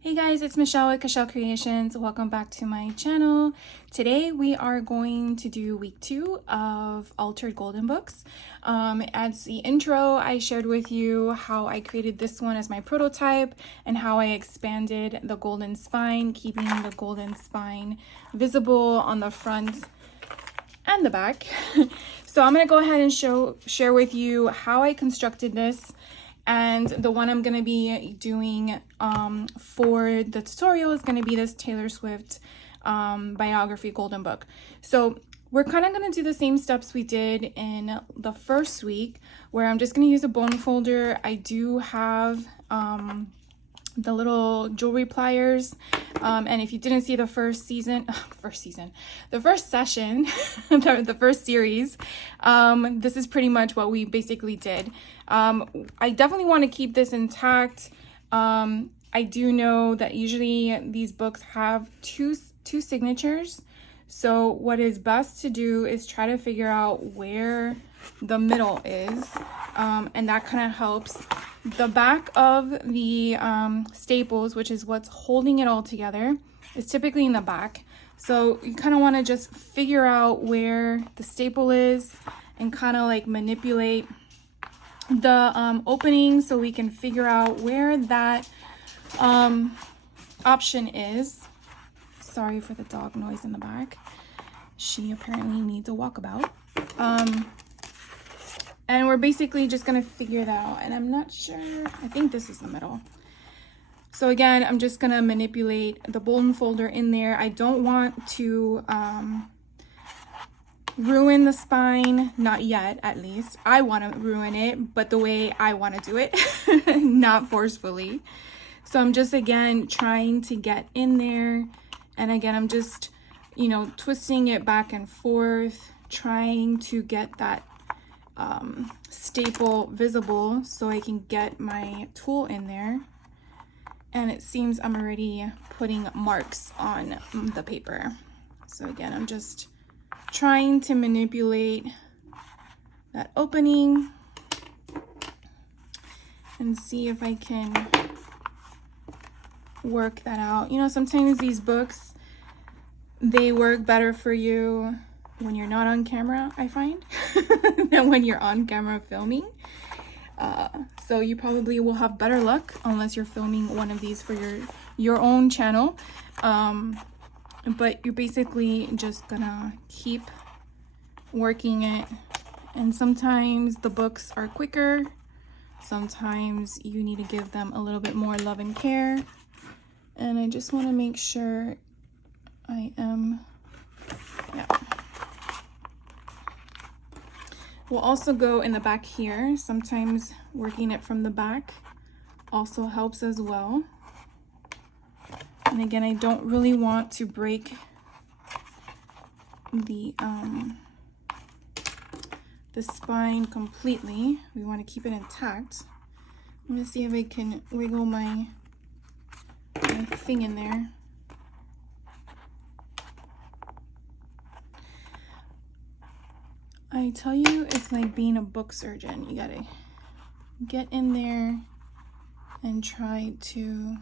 Hey guys, it's Michelle with Cashel Creations. Welcome back to my channel. Today we are going to do week 2 of Altered Golden Books. As the intro, I shared with you how I created this one as my prototype and how I expanded the golden spine, keeping the golden spine visible on the front and the back. So I'm going to go ahead and share with you how I constructed this. And the one I'm going to be doing for the tutorial is going to be this Taylor Swift biography golden book. So we're kind of going to do the same steps we did in the first week, where I'm just going to use a bone folder. I do have the little jewelry pliers, and if you didn't see the first session, the first series, this is pretty much what we basically did. I definitely want to keep this intact. I do know that usually these books have two signatures, so what is best to do is try to figure out where the middle is, and that kind of helps. The back of the staples, which is what's holding it all together, is typically in the back. So you kind of want to just figure out where the staple is and kind of like manipulate the opening so we can figure out where that option is. Sorry for the dog noise in the back. She apparently needs a walkabout. And we're basically just going to figure that out. And I'm not sure. I think this is the middle. So again, I'm just going to manipulate the bone folder in there. I don't want to ruin the spine. Not yet, at least. I want to ruin it, but the way I want to do it, not forcefully. So I'm just, again, trying to get in there. And again, I'm just, twisting it back and forth, trying to get that staple visible so I can get my tool in there. And it seems I'm already putting marks on the paper. So again, I'm just trying to manipulate that opening and see if I can work that out. Sometimes these books, they work better for you when you're not on camera, I find, than when you're on camera filming. So you probably will have better luck unless you're filming one of these for your own channel. But you're basically just gonna keep working it. And sometimes the books are quicker. Sometimes you need to give them a little bit more love and care. And I just want to make sure I am, yeah. We'll also go in the back here. Sometimes working it from the back also helps as well. And again, I don't really want to break the spine completely. We want to keep it intact. I'm going to see if I can wiggle my thing in there. I tell you, it's like being a book surgeon. You gotta get in there and try to...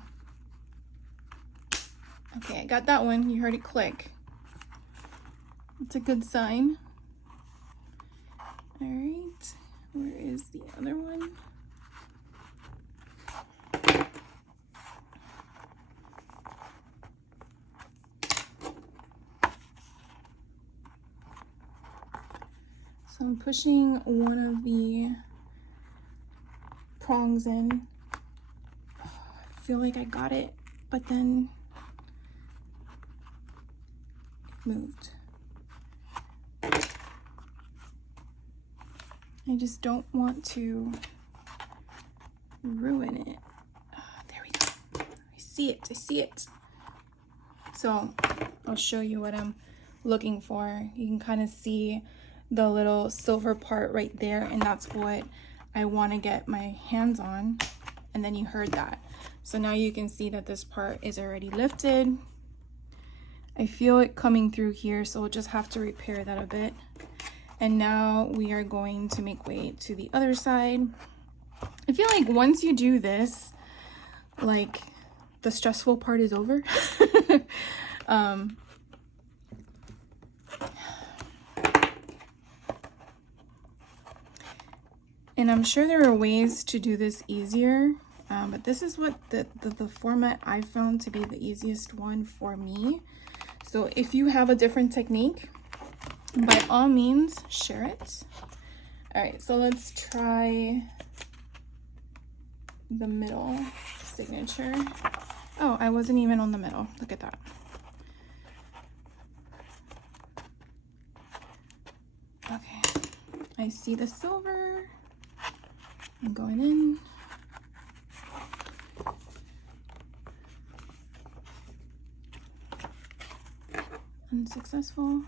Okay, I got that one. You heard it click. It's a good sign. All right, where is the other one? So I'm pushing one of the prongs in. I feel like I got it, but then it moved. I just don't want to ruin it. There we go. I see it. So I'll show you what I'm looking for. You can kind of see the little silver part right there, and that's what I want to get my hands on. And then you heard that. So now you can see that this part is already lifted. I feel it coming through here, so we'll just have to repair that a bit. And now we are going to make way to the other side. I feel like once you do this, like the stressful part is over. And I'm sure there are ways to do this easier, but this is what the format I found to be the easiest one for me. So if you have a different technique, by all means, share it. All right, so let's try the middle signature. Oh, I wasn't even on the middle. Look at that. Okay, I see the silver. I'm going in. Unsuccessful.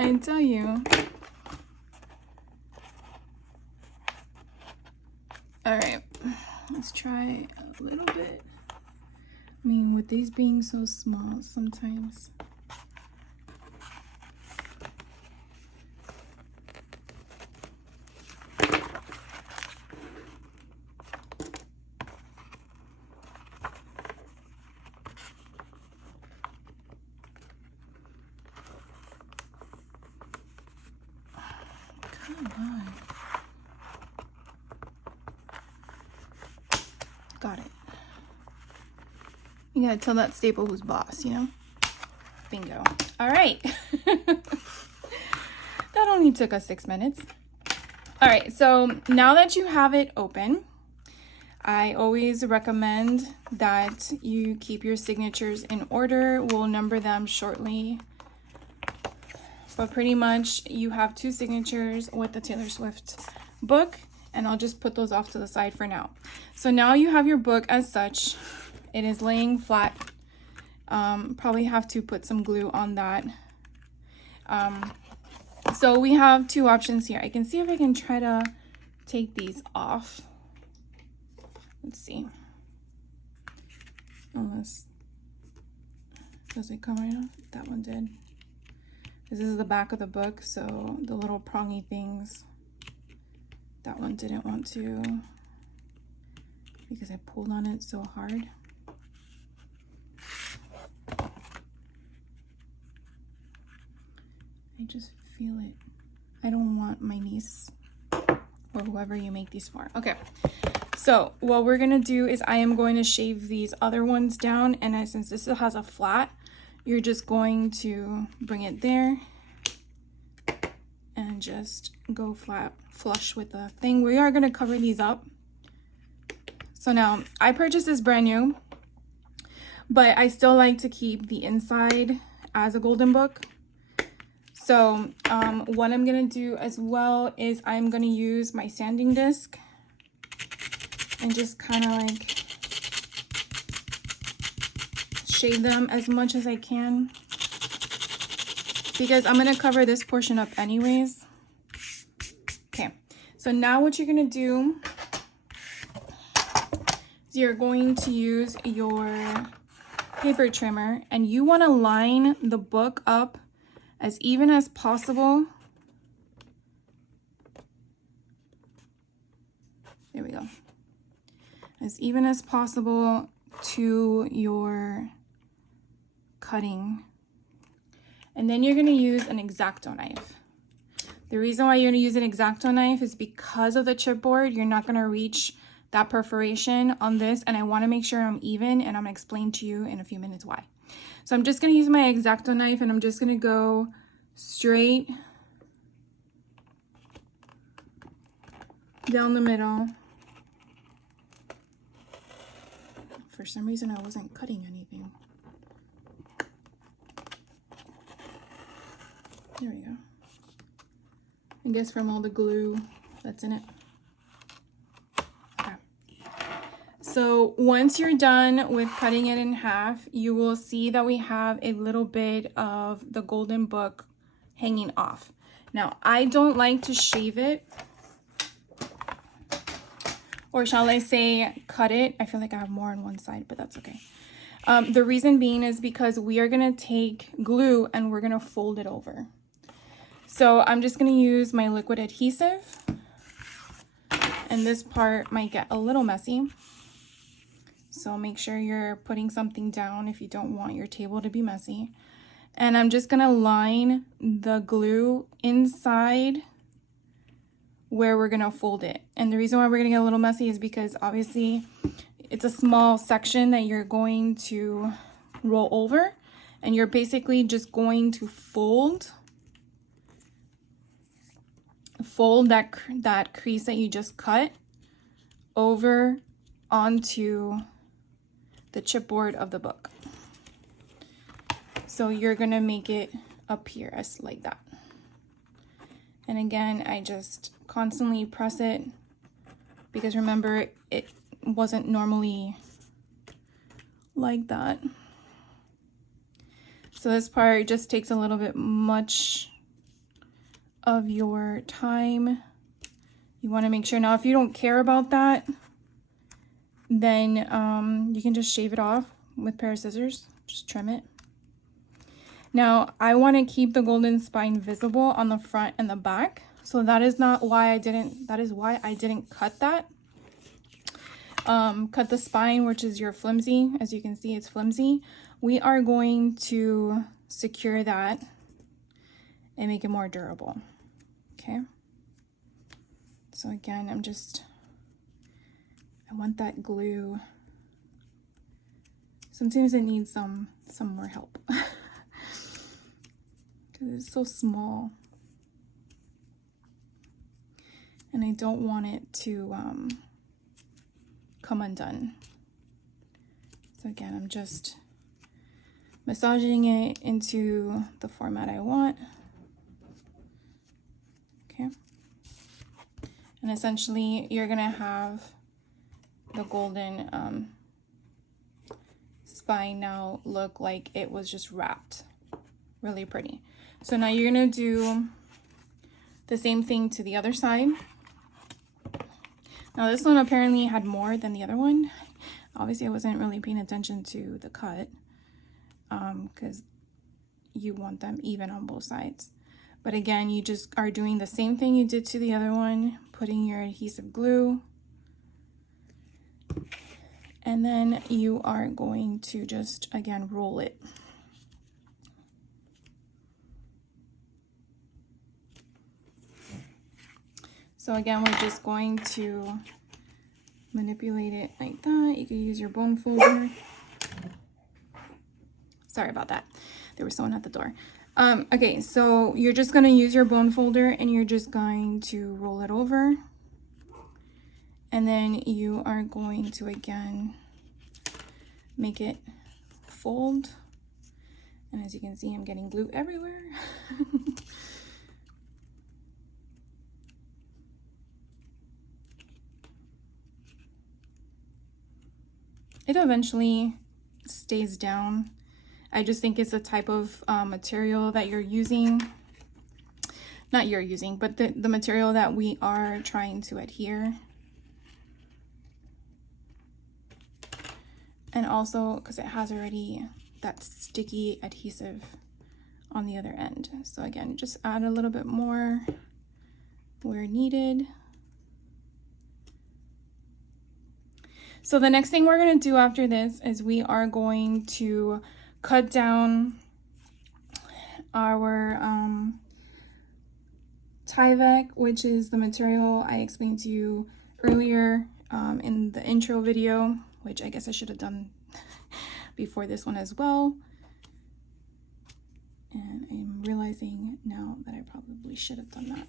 I tell you. All right, let's try a little bit. I mean, with these being so small, sometimes. Come on. Got it. You gotta tell that staple who's boss, you know? Bingo. All right. That only took us 6 minutes. All right, so now that you have it open, I always recommend that you keep your signatures in order. We'll number them shortly. But pretty much you have 2 signatures with the Taylor Swift book, and I'll just put those off to the side for now. So now you have your book as such. It is laying flat. Probably have to put some glue on that. So we have 2 options here. I can see if I can try to take these off. Let's see. Unless, does it come right off? That one did. This is the back of the book, so the little prongy things, that one didn't want to because I pulled on it so hard. I just feel it. I don't want my niece or whoever you make these for. Okay, so what we're gonna do is I am going to shave these other ones down, and since this has a flat, you're just going to bring it there and just go flat flush with the thing. We are gonna cover these up. So now I purchased this brand new, but I still like to keep the inside as a golden book. So what I'm gonna do as well is I'm gonna use my sanding disc and just kind of like shade them as much as I can, because I'm gonna cover this portion up anyways. Okay, so now what you're gonna do is you're going to use your paper trimmer, and you want to line the book up as even as possible. There we go. As even as possible to your cutting. And then you're going to use an X-Acto knife. The reason why you're going to use an X-Acto knife is because of the chipboard. You're not going to reach that perforation on this, and I want to make sure I'm even, and I'm going to explain to you in a few minutes why. So I'm just going to use my X-Acto knife, and I'm just going to go straight down the middle. For some reason I wasn't cutting anything. There we go. I guess from all the glue that's in it. Okay. So once you're done with cutting it in half, you will see that we have a little bit of the golden book hanging off. Now, I don't like to shave it, or shall I say cut it. I feel like I have more on one side, but that's okay. The reason being is because we are going to take glue and we're going to fold it over. So I'm just going to use my liquid adhesive, and this part might get a little messy. So make sure you're putting something down if you don't want your table to be messy. And I'm just going to line the glue inside where we're going to fold it. And the reason why we're going to get a little messy is because obviously it's a small section that you're going to roll over, and you're basically just going to fold that crease that you just cut over onto the chipboard of the book. So you're going to make it appear as like that. And again, I just constantly press it, because remember, it wasn't normally like that. So this part just takes a little bit much of your time. You want to make sure. Now, if you don't care about that, then you can just shave it off with a pair of scissors. Just trim it. Now, I want to keep the golden spine visible on the front and the back. So that is why I didn't cut that. Cut the spine, which is your flimsy. As you can see, it's flimsy. We are going to secure that and make it more durable. Okay. So again, I want that glue. Sometimes it needs some more help because it's so small. And I don't want it to come undone. So again, I'm just massaging it into the format I want. Okay. And essentially, you're gonna have the golden spine now look like it was just wrapped. Really pretty. So now you're gonna do the same thing to the other side. Now this one apparently had more than the other one. Obviously I wasn't really paying attention to the cut because you want them even on both sides. But again, you just are doing the same thing you did to the other one, putting your adhesive glue. And then you are going to just, again, roll it. So again, we're just going to manipulate it like that. You can use your bone folder. Sorry about that. There was someone at the door. Okay, so you're just going to use your bone folder and you're just going to roll it over. And then you are going to, again, make it fold. And as you can see, I'm getting glue everywhere. It eventually stays down. I just think it's a type of material that you're using. Not you're using, but the material that we are trying to adhere. And also because it has already that sticky adhesive on the other end. So again, just add a little bit more where needed. So the next thing we're going to do after this is we are going to cut down our Tyvek, which is the material I explained to you earlier in the intro video, which I guess I should have done before this one as well. And I'm realizing now that I probably should have done that.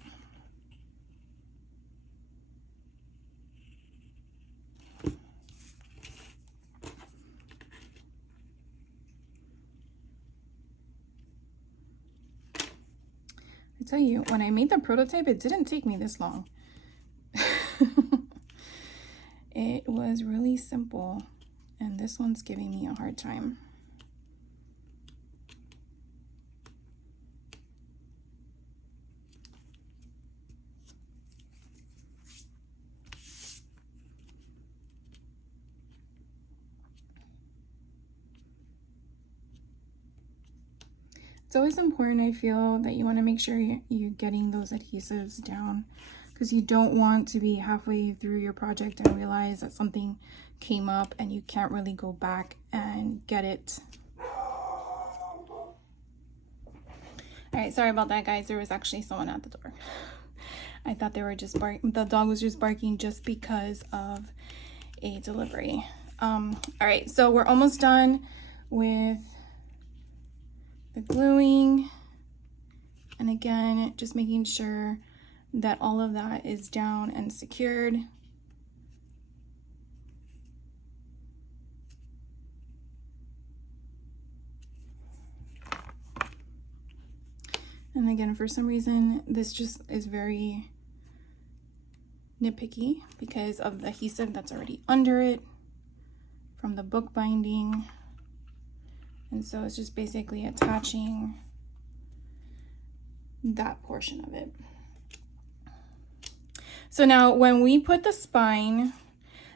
I tell you, when I made the prototype, it didn't take me this long. It was really simple, and this one's giving me a hard time. It's always important, I feel, that you want to make sure you're getting those adhesives down, because you don't want to be halfway through your project and realize that something came up and you can't really go back and get it. All right, sorry about that, guys. There was actually someone at the door. I thought they were just barking. The dog was just barking just because of a delivery. All right, so we're almost done with the gluing, and again, just making sure that all of that is down and secured. And again, for some reason, this just is very nitpicky because of the adhesive that's already under it from the book binding. And so it's just basically attaching that portion of it. So now when we put the spine,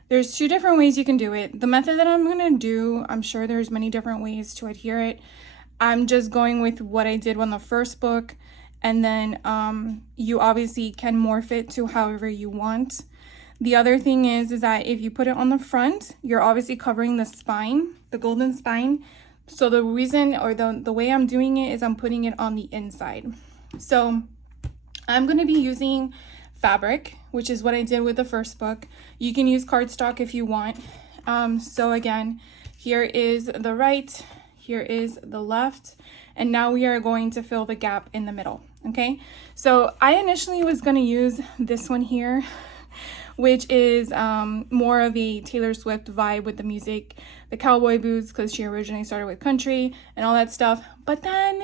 there's two different ways you can do it. The method that I'm gonna do, I'm sure there's many different ways to adhere it. I'm just going with what I did on the first book, and then you obviously can morph it to however you want. The other thing is that if you put it on the front, you're obviously covering the spine, the golden spine. So the reason, or the way I'm doing it, is I'm putting it on the inside. So I'm going to be using fabric, which is what I did with the first book. You can use cardstock if you want. So again, here is the right, here is the left, and now we are going to fill the gap in the middle. Okay, so I initially was going to use this one here, which is more of a Taylor Swift vibe with the music, the cowboy boots, because she originally started with country and all that stuff. But then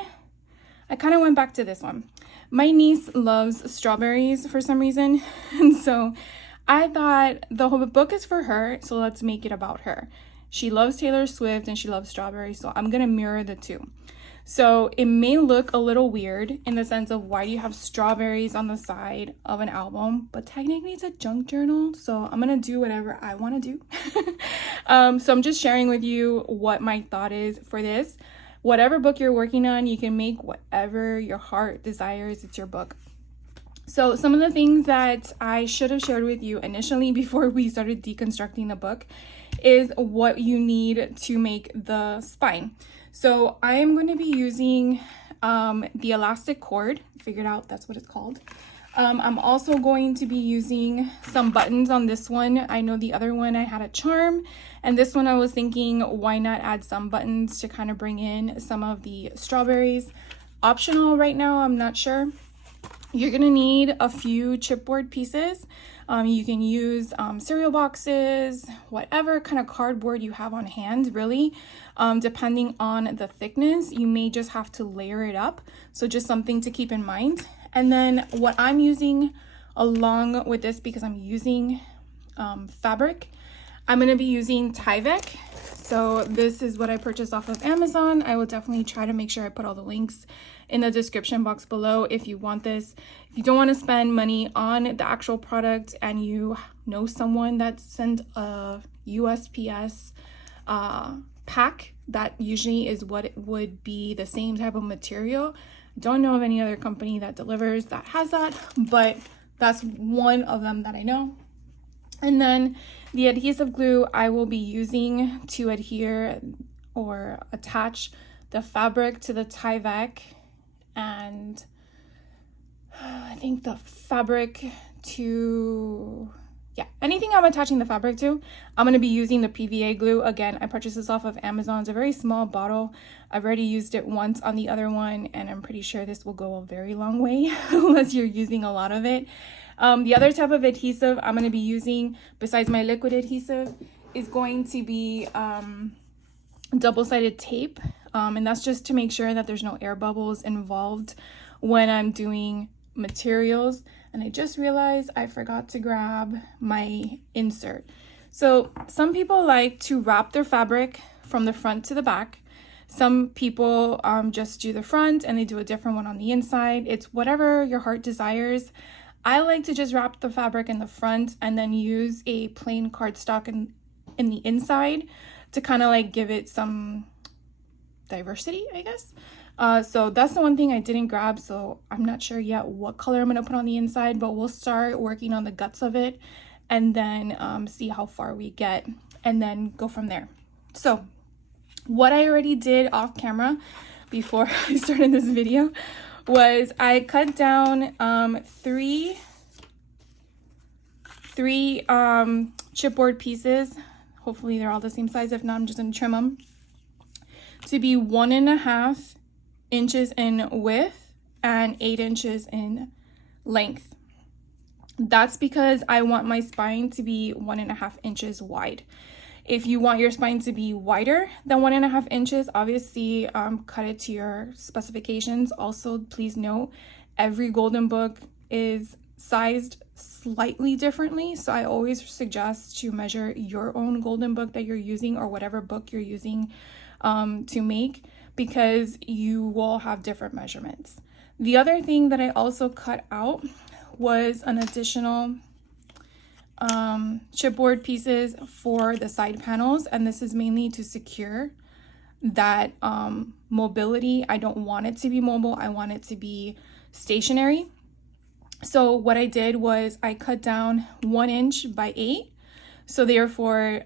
I kind of went back to this one. My niece loves strawberries for some reason, and so I thought the whole book is for her, so let's make it about her. She loves Taylor Swift and she loves strawberries, so I'm gonna mirror the two. So it may look a little weird in the sense of, why do you have strawberries on the side of an album? But technically it's a junk journal, so I'm gonna do whatever I want to do. So I'm just sharing with you what my thought is for this. Whatever book you're working on, you can make whatever your heart desires. It's your book. So some of the things that I should have shared with you initially before we started deconstructing the book is what you need to make the spine. So I am going to be using the elastic cord. Figured out that's what it's called. I'm also going to be using some buttons on this one. I know the other one I had a charm, and this one I was thinking, why not add some buttons to kind of bring in some of the strawberries. Optional right now, I'm not sure. You're gonna need a few chipboard pieces. You can use cereal boxes, whatever kind of cardboard you have on hand, really. Depending on the thickness, you may just have to layer it up. So just something to keep in mind. And then what I'm using along with this, because I'm using fabric, I'm gonna be using Tyvek. So this is what I purchased off of Amazon. I will definitely try to make sure I put all the links in the description box below if you want this. If you don't want to spend money on the actual product and you know someone that sent a USPS pack, that usually is what it would be, the same type of material. Don't know of any other company that delivers that has that, but that's one of them that I know. And then the adhesive glue I will be using to adhere or attach the fabric to the Tyvek, and I think the fabric to, yeah, anything I'm attaching the fabric to, I'm going to be using the PVA glue. Again, I purchased this off of Amazon. It's a very small bottle. I've already used it once on the other one, and I'm pretty sure this will go a very long way unless you're using a lot of it. The other type of adhesive I'm going to be using, besides my liquid adhesive, is going to be double-sided tape. And that's just to make sure that there's no air bubbles involved when I'm doing materials. And I just realized I forgot to grab my insert. So some people like to wrap their fabric from the front to the back. Some people just do the front and they do a different one on the inside. It's whatever your heart desires. I like to just wrap the fabric in the front and then use a plain cardstock in the inside to kind of like give it some diversity, I guess. So that's the one thing I didn't grab. So I'm not sure yet what color I'm going to put on the inside, but we'll start working on the guts of it and then see how far we get and then go from there. So what I already did off camera before I started this video was I cut down three chipboard pieces. Hopefully they're all the same size. If not, I'm just gonna trim them to be 1.5 inches in width and 8 inches in length. That's because I want my spine to be 1.5 inches wide. If you want your spine to be wider than 1.5 inches, obviously cut it to your specifications. Also, please note, every Golden Book is sized slightly differently. So I always suggest to measure your own Golden Book that you're using or whatever book you're using to make, because you will have different measurements. The other thing that I also cut out was an additional chipboard pieces for the side panels, and this is mainly to secure that mobility. I don't want it to be mobile, I want it to be stationary. So what I did was I cut down 1 inch by 8, so therefore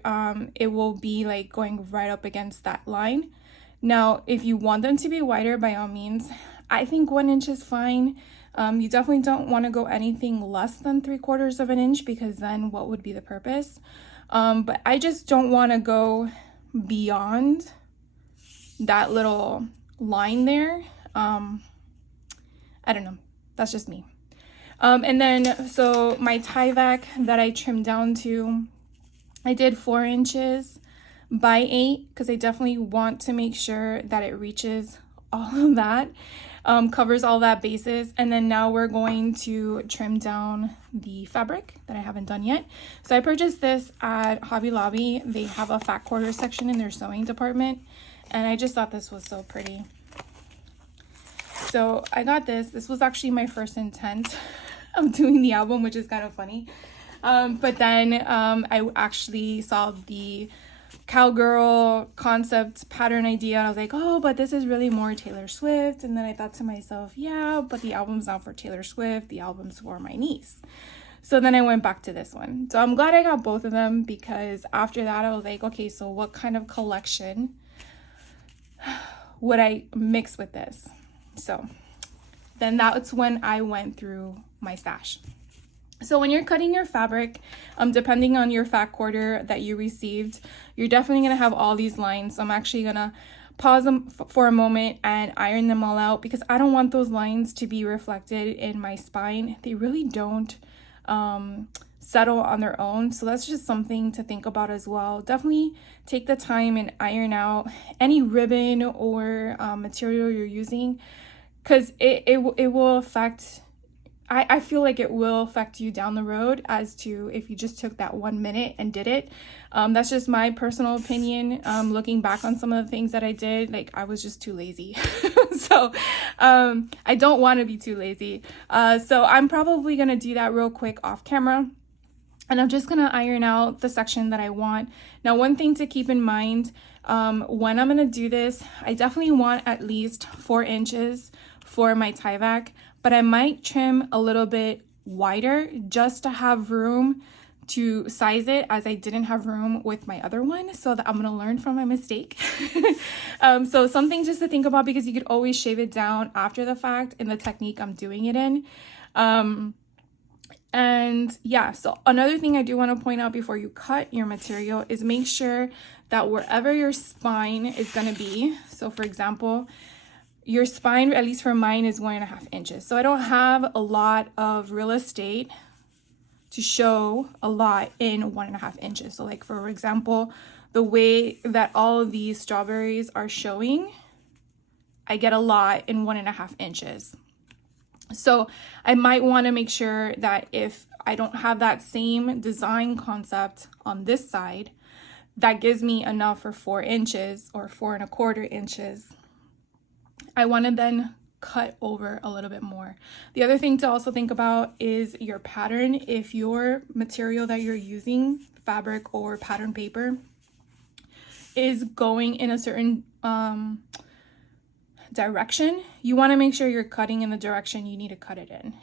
it will be like going right up against that line. Now if you want them to be wider, by all means, I think 1 inch is fine. You definitely don't want to go anything less than 3/4 of an inch, because then what would be the purpose? But I just don't want to go beyond that little line there. I don't know, that's just me. And then so my Tyvek that I trimmed down to, I did 4 inches by 8, because I definitely want to make sure that it reaches all of that. Covers all that bases. And then now we're going to trim down the fabric that I haven't done yet. So I purchased this at Hobby Lobby. They have a fat quarter section in their sewing department, and I just thought this was so pretty. So I got this. This was actually my first intent of doing the album, which is kind of funny. But then I actually saw the cowgirl concept pattern idea. I was like, oh, but this is really more Taylor Swift. And then I thought to myself, yeah, but the album's not for Taylor Swift, the album's for my niece. So then I went back to this one. So I'm glad I got both of them, because after that I was like, okay, so what kind of collection would I mix with this? So then that's when I went through my stash. So when you're cutting your fabric, depending on your fat quarter that you received, you're definitely going to have all these lines. So I'm actually going to pause them for a moment and iron them all out, because I don't want those lines to be reflected in my spine. They really don't settle on their own. So that's just something to think about as well. Definitely take the time and iron out any ribbon or material you're using, because it will affect, I feel like it will affect you down the road as to if you just took that 1 minute and did it. That's just my personal opinion. Looking back on some of the things that I did, like I was just too lazy. So I don't want to be too lazy. So I'm probably going to do that real quick off camera. And I'm just going to iron out the section that I want. Now, one thing to keep in mind, when I'm going to do this, I definitely want at least 4 inches for my Tyvek, but I might trim a little bit wider just to have room to size it, as I didn't have room with my other one. So that I'm going to learn from my mistake. So something just to think about, because you could always shave it down after the fact in the technique I'm doing it in. And yeah, so another thing I do want to point out before you cut your material is make sure that wherever your spine is going to be, so for example, your spine, at least for mine, is 1.5 inches. So I don't have a lot of real estate to show a lot in 1.5 inches. So like, for example, the way that all of these strawberries are showing, I get a lot in 1.5 inches. So I might want to make sure that if I don't have that same design concept on this side, that gives me enough for 4 inches or 4.25 inches. I want to then cut over a little bit more. The other thing to also think about is your pattern. If your material that you're using, fabric or pattern paper, is going in a certain direction, you want to make sure you're cutting in the direction you need to cut it in.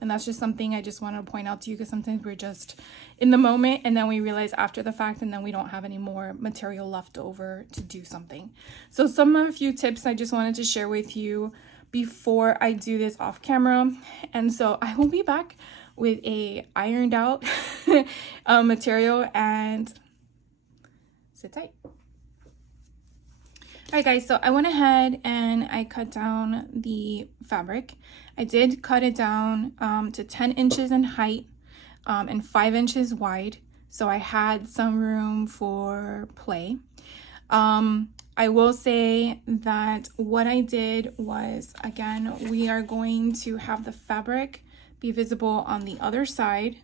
And that's just something I just want to point out to you, because sometimes we're just in the moment and then we realize after the fact, and then we don't have any more material left over to do something. So a few tips I just wanted to share with you before I do this off camera. And so I will be back with a ironed out material, and sit tight. All right, guys, so I went ahead and I cut down the fabric. I did cut it down to 10 inches in height and 5 inches wide, so I had some room for play. I will say that what I did was, again, we are going to have the fabric be visible on the other side.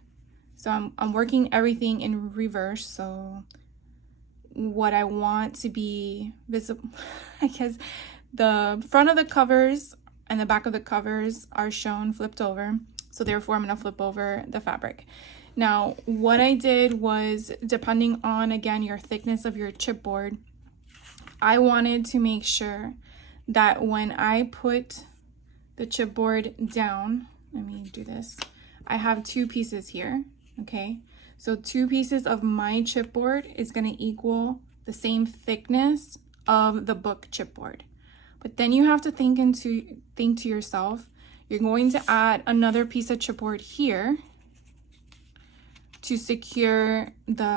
So I'm working everything in reverse. So what I want to be visible, I guess the front of the covers and the back of the covers are shown flipped over. So therefore I'm going to flip over the fabric. Now, what I did was, depending on, again, your thickness of your chipboard, I wanted to make sure that when I put the chipboard down, let me do this. I have 2 pieces here, okay? So 2 pieces of my chipboard is going to equal the same thickness of the book chipboard. But then you have to think to yourself, you're going to add another piece of chipboard here to secure the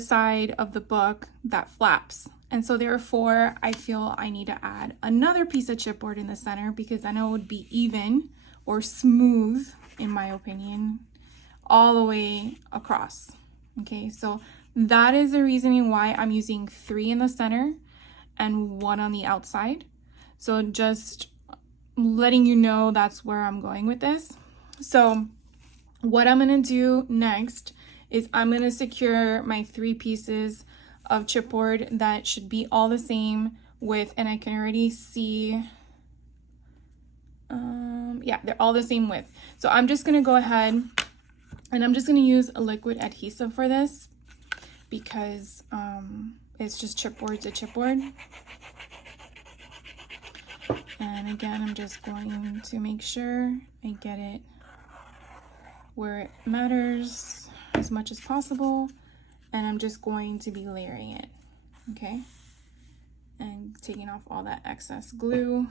side of the book that flaps. And so therefore I feel I need to add another piece of chipboard in the center, because then it would be even or smooth, in my opinion, all the way across. Okay, so that is the reasoning why I'm using 3 in the center and 1 on the outside. So just letting you know that's where I'm going with this. So what I'm going to do next is I'm going to secure my 3 pieces of chipboard that should be all the same width, and I can already see, yeah, they're all the same width. So I'm just going to go ahead and I'm just going to use a liquid adhesive for this, because it's just chipboard to chipboard. And again, I'm just going to make sure I get it where it matters as much as possible, and I'm just going to be layering it, okay, and taking off all that excess glue.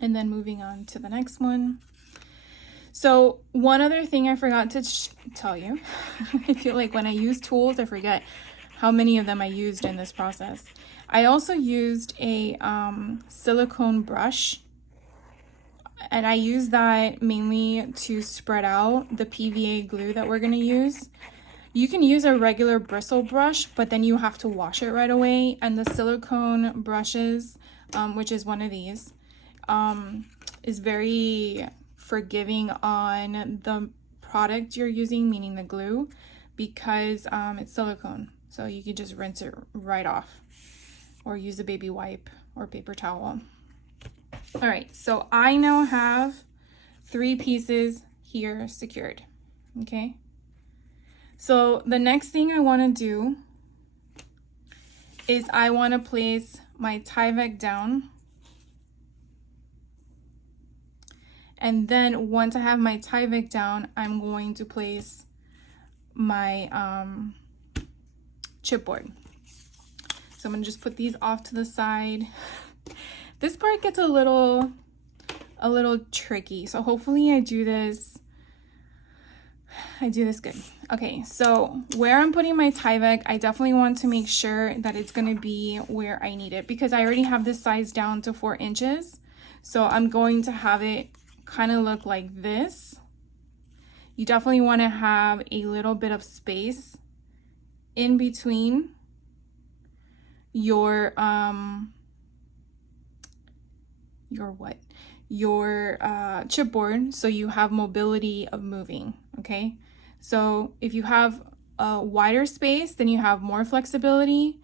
And then moving on to the next one. So one other thing I forgot to tell you, I feel like when I use tools, I forget how many of them I used in this process. I also used a silicone brush, and I use that mainly to spread out the PVA glue that we're going to use. You can use a regular bristle brush, but then you have to wash it right away. And the silicone brushes, which is one of these, is very forgiving on the product you're using, meaning the glue, because it's silicone. So you can just rinse it right off, or use a baby wipe or paper towel. All right, so I now have 3 pieces here secured, okay? So the next thing I want to do is I want to place my Tyvek down. And then once I have my Tyvek down, I'm going to place my chipboard. So I'm gonna just put these off to the side. This part gets a little tricky, so hopefully I do this good. Okay, so where I'm putting my Tyvek, I definitely want to make sure that it's gonna be where I need it, because I already have this size down to 4 inches. So I'm going to have it kind of look like this. You definitely want to have a little bit of space in between your chipboard, so you have mobility of moving, okay? So if you have a wider space, then you have more flexibility.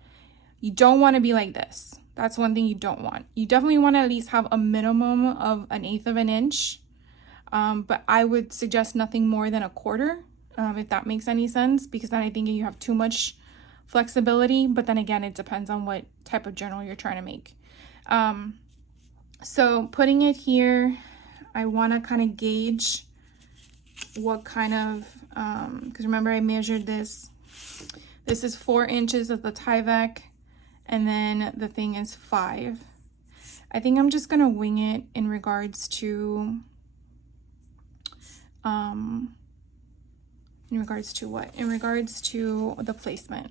You don't want to be like this. That's one thing you don't want. You definitely want to at least have a minimum of 1/8 of an inch but I would suggest nothing more than a quarter, if that makes any sense, because then I think you have too much flexibility. But then again, it depends on what type of journal you're trying to make. So putting it here, I want to kind of gauge what kind of, because remember I measured this. This is 4 inches of the Tyvek, and then the thing is 5. I think I'm just gonna wing it in regards to, in regards to what? In regards to the placement.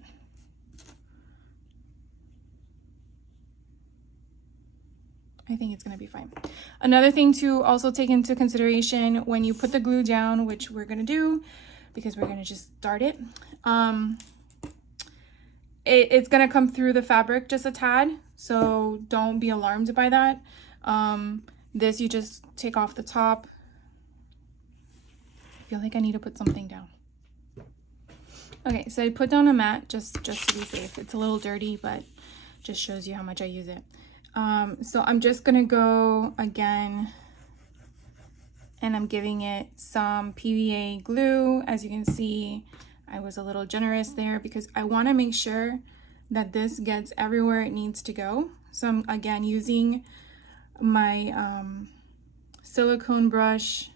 I think it's gonna be fine. Another thing to also take into consideration when you put the glue down, which we're gonna do because we're gonna just start it, it's gonna come through the fabric just a tad, so don't be alarmed by that. This you just take off the top. I feel like I need to put something down. Okay, so I put down a mat just to be safe. It's a little dirty, but just shows you how much I use it. So I'm just gonna go again, and I'm giving it some PVA glue. As you can see, I was a little generous there because I want to make sure that this gets everywhere it needs to go. So I'm again using my silicone brush,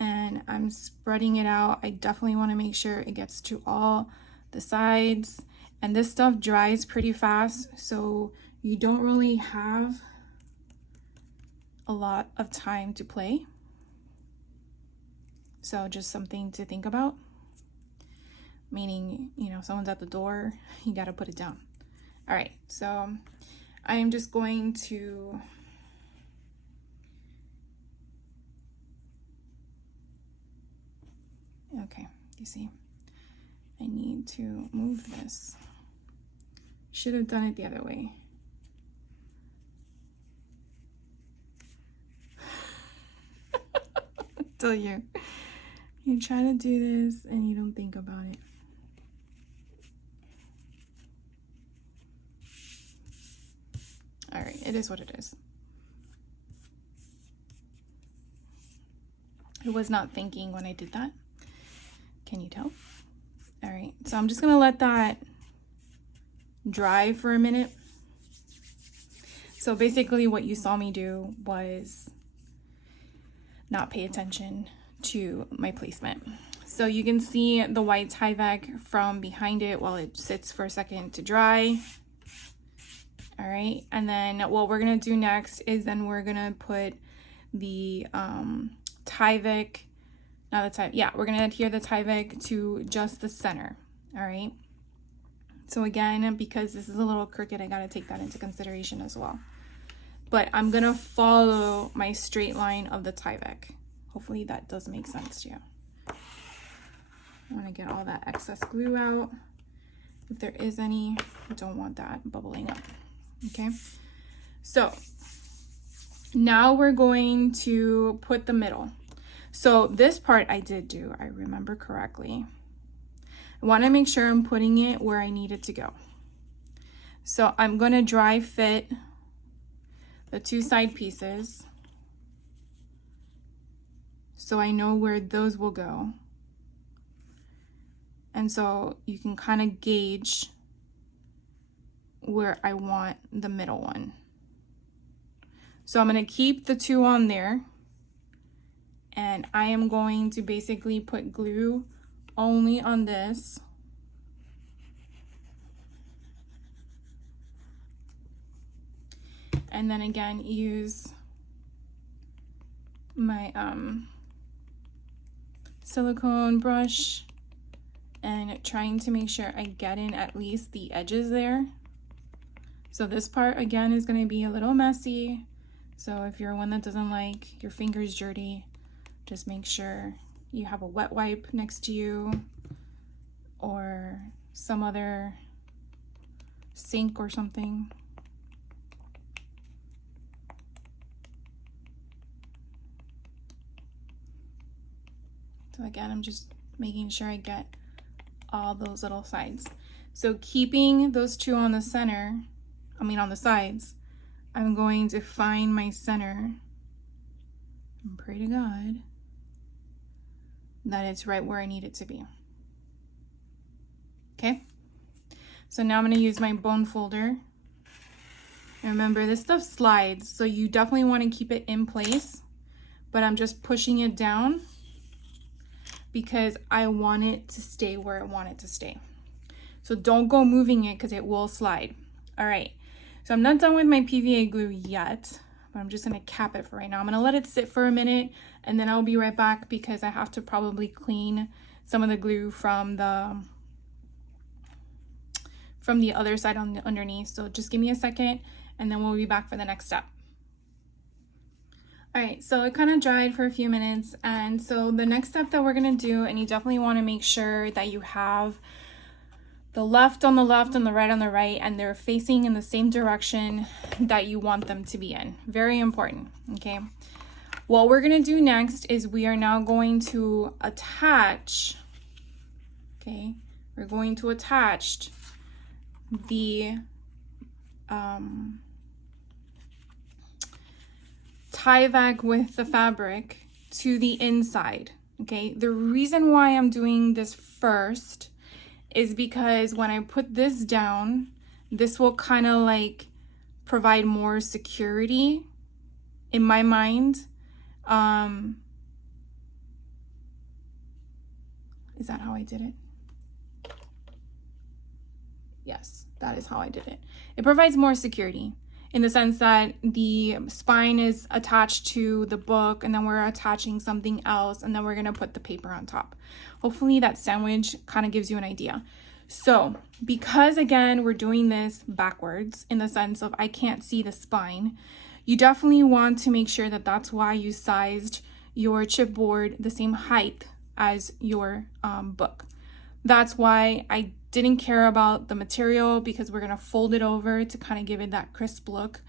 and I'm spreading it out. I definitely want to make sure it gets to all the sides, and this stuff dries pretty fast, so you don't really have a lot of time to play. So just something to think about. Meaning, you know, someone's at the door, you got to put it down. All right, so I am just going to okay, you see, I need to move this. Should have done it the other way. Tell you try to do this and you don't think about it. All right, it is what it is. I was not thinking when I did that. Can you tell? All right, so I'm just gonna let that dry for a minute. So basically what you saw me do was not pay attention to my placement. So you can see the white Tyvek from behind it while it sits for a second to dry. All right, and then what we're gonna do next is then we're gonna put the Tyvek, not the Tyvek, yeah, we're gonna adhere the Tyvek to just the center. All right, so again, because this is a little crooked, I gotta take that into consideration as well. But I'm gonna follow my straight line of the Tyvek. Hopefully that does make sense to you. I want to get all that excess glue out. If there is any, I don't want that bubbling up. Okay, so now we're going to put the middle. So this part I did do, I remember correctly. I want to make sure I'm putting it where I need it to go. So I'm going to dry fit the 2 side pieces so I know where those will go. And so you can kind of gauge where I want the middle one. So I'm going to keep the 2 on there, and I am going to basically put glue only on this. And then again, use my silicone brush and trying to make sure I get in at least the edges there. So this part again is going to be a little messy. So if you're one that doesn't like your fingers dirty, just make sure you have a wet wipe next to you or some other sink or something. So again, I'm just making sure I get all those little sides. So keeping those 2 on the center, on the sides, I'm going to find my center and pray to God that it's right where I need it to be. Okay, so now I'm going to use my bone folder. Remember, this stuff slides, so you definitely want to keep it in place, but I'm just pushing it down because I want it to stay where I want it to stay. So don't go moving it because it will slide. All right, so I'm not done with my PVA glue yet, but I'm just going to cap it for right now. I'm going to let it sit for a minute, and then I'll be right back because I have to probably clean some of the glue from the other side on the underneath. So just give me a second, and then we'll be back for the next step. All right, so it kind of dried for a few minutes, and so the next step that we're going to do, and you definitely want to make sure that you have the left on the left and the right on the right, and they're facing in the same direction that you want them to be in. Very important, okay? What we're going to do next is we are now going to attach, okay? We're going to attach the Tyvek with the fabric to the inside, okay? The reason why I'm doing this first is because when I put this down, this will kind of like provide more security in my mind. Is that how I did it? Yes, that is how I did it. It provides more security in the sense that the spine is attached to the book, and then we're attaching something else, and then we're gonna put the paper on top. Hopefully that sandwich kind of gives you an idea. So because again, we're doing this backwards in the sense of I can't see the spine, you definitely want to make sure that that's why you sized your chipboard the same height as your book. That's why I didn't care about the material, because we're gonna fold it over to kind of give it that crisp look.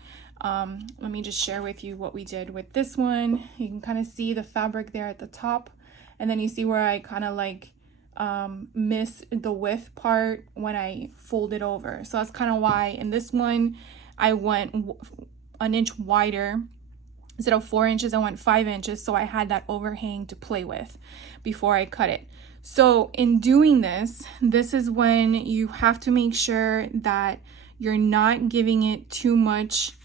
Let me just share with you what we did with this one. You can kind of see the fabric there at the top, and then you see where I kind of like miss the width part when I fold it over. So that's kind of why in this one I went an inch wider. Instead of 4 inches, I went 5 inches, so I had that overhang to play with before I cut it. So in doing this, this is when you have to make sure that you're not giving it too much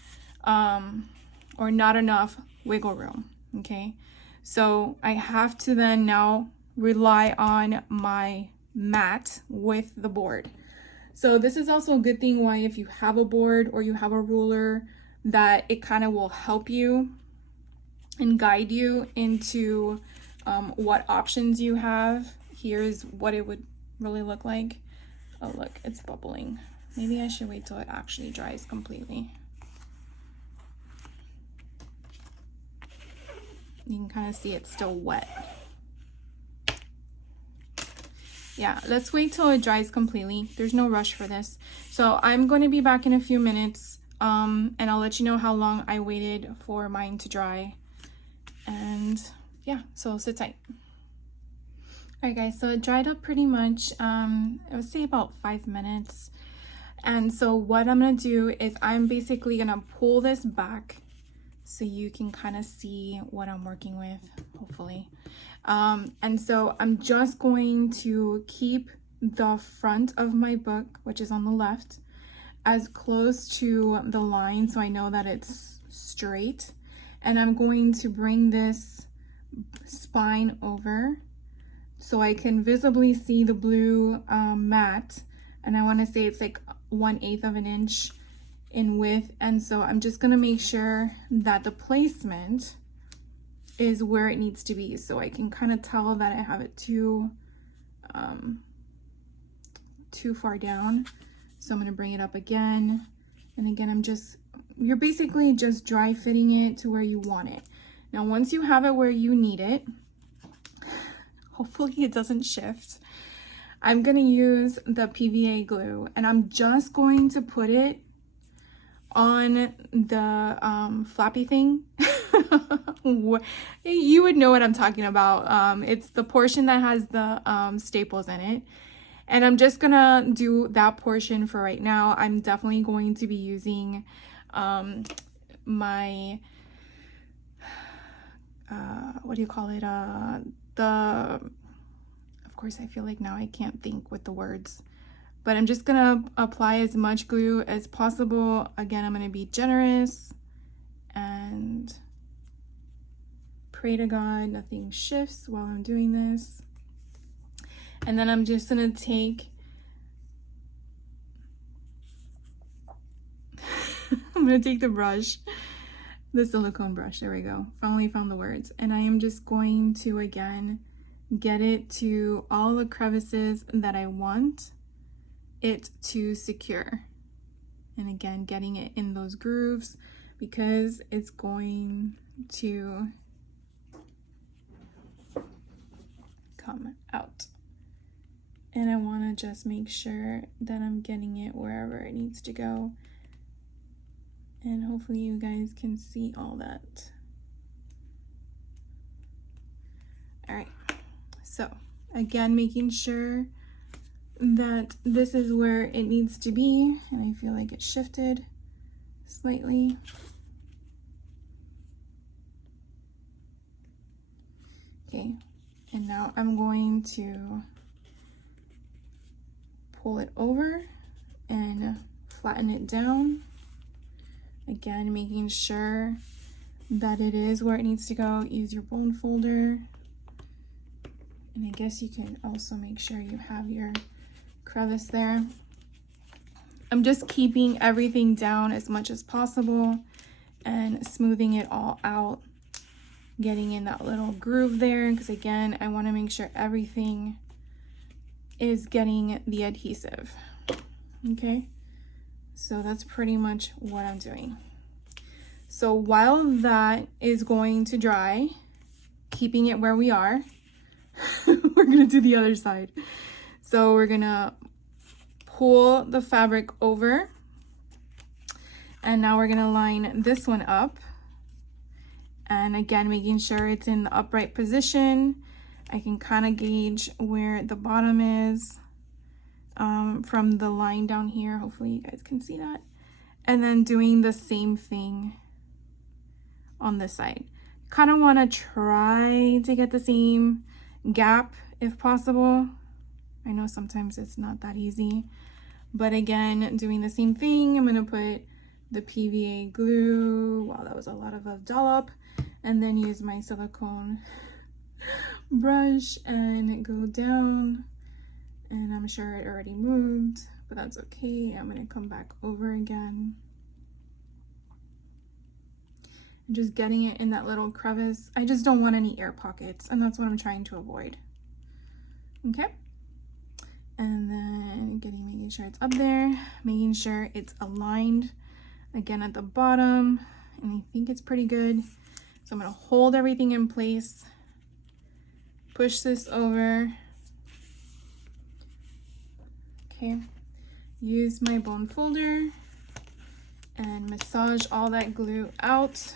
or not enough wiggle room, okay? So I have to then now rely on my mat with the board. So this is also a good thing why if you have a board or you have a ruler, that it kind of will help you and guide you into what options you have. Here's what it would really look like. Oh, look, it's bubbling. Maybe I should wait till it actually dries completely. You can kind of see it's still wet. Yeah, let's wait till it dries completely. There's no rush for this. So I'm going to be back in a few minutes, and I'll let you know how long I waited for mine to dry. And yeah, so sit tight. All right guys, so it dried up pretty much, I would say about 5 minutes. And so what I'm gonna do is I'm basically gonna pull this back so you can kind of see what I'm working with, hopefully. And so I'm just going to keep the front of my book, which is on the left, as close to the line so I know that it's straight. And I'm going to bring this spine over so I can visibly see the blue mat, and I want to say it's like 1/8 of an inch in width. And so I'm just going to make sure that the placement is where it needs to be, so I can kind of tell that I have it too far down. So I'm going to bring it up again, and again you're basically just dry fitting it to where you want it. Now once you have it where you need it, hopefully it doesn't shift, I'm gonna use the PVA glue, and I'm just going to put it on the flappy thing. You would know what I'm talking about. It's the portion that has the staples in it, and I'm just gonna do that portion for right now. I'm definitely going to be using my what do you call it? Of course, I feel like now I can't think with the words, but I'm just gonna apply as much glue as possible. Again, I'm gonna be generous and pray to God nothing shifts while I'm doing this. And then I'm just gonna take I'm gonna take the brush, the silicone brush, there we go, finally found the words, and I am just going to again get it to all the crevices that I want it to secure, and again getting it in those grooves because it's going to come out. And I want to just make sure that I'm getting it wherever it needs to go. And hopefully you guys can see all that. All right, so again, making sure that this is where it needs to be. And I feel like it shifted slightly. Okay, and now I'm going to pull it over and flatten it down. Again, making sure that it is where it needs to go. Use your bone folder. And I guess you can also make sure you have your crevice there. I'm just keeping everything down as much as possible and smoothing it all out. Getting in that little groove there, because again, I want to make sure everything is getting the adhesive. Okay, so that's pretty much what I'm doing. So while that is going to dry, keeping it where we are, we're gonna do the other side. So we're gonna pull the fabric over, and now we're gonna line this one up. And again, making sure it's in the upright position. I can kind of gauge where the bottom is from the line down here. Hopefully you guys can see that. And then doing the same thing on this side. Kind of want to try to get the same gap if possible. I know sometimes it's not that easy. But again, doing the same thing. I'm going to put the PVA glue. Wow, that was a lot of a dollop. And then use my silicone brush and go down. And I'm sure it already moved, but that's okay. I'm gonna come back over again. And just getting it in that little crevice. I just don't want any air pockets, and that's what I'm trying to avoid. Okay. And then making sure it's up there, making sure it's aligned again at the bottom, and I think it's pretty good. So I'm gonna hold everything in place, push this over. Okay, use my bone folder and massage all that glue out.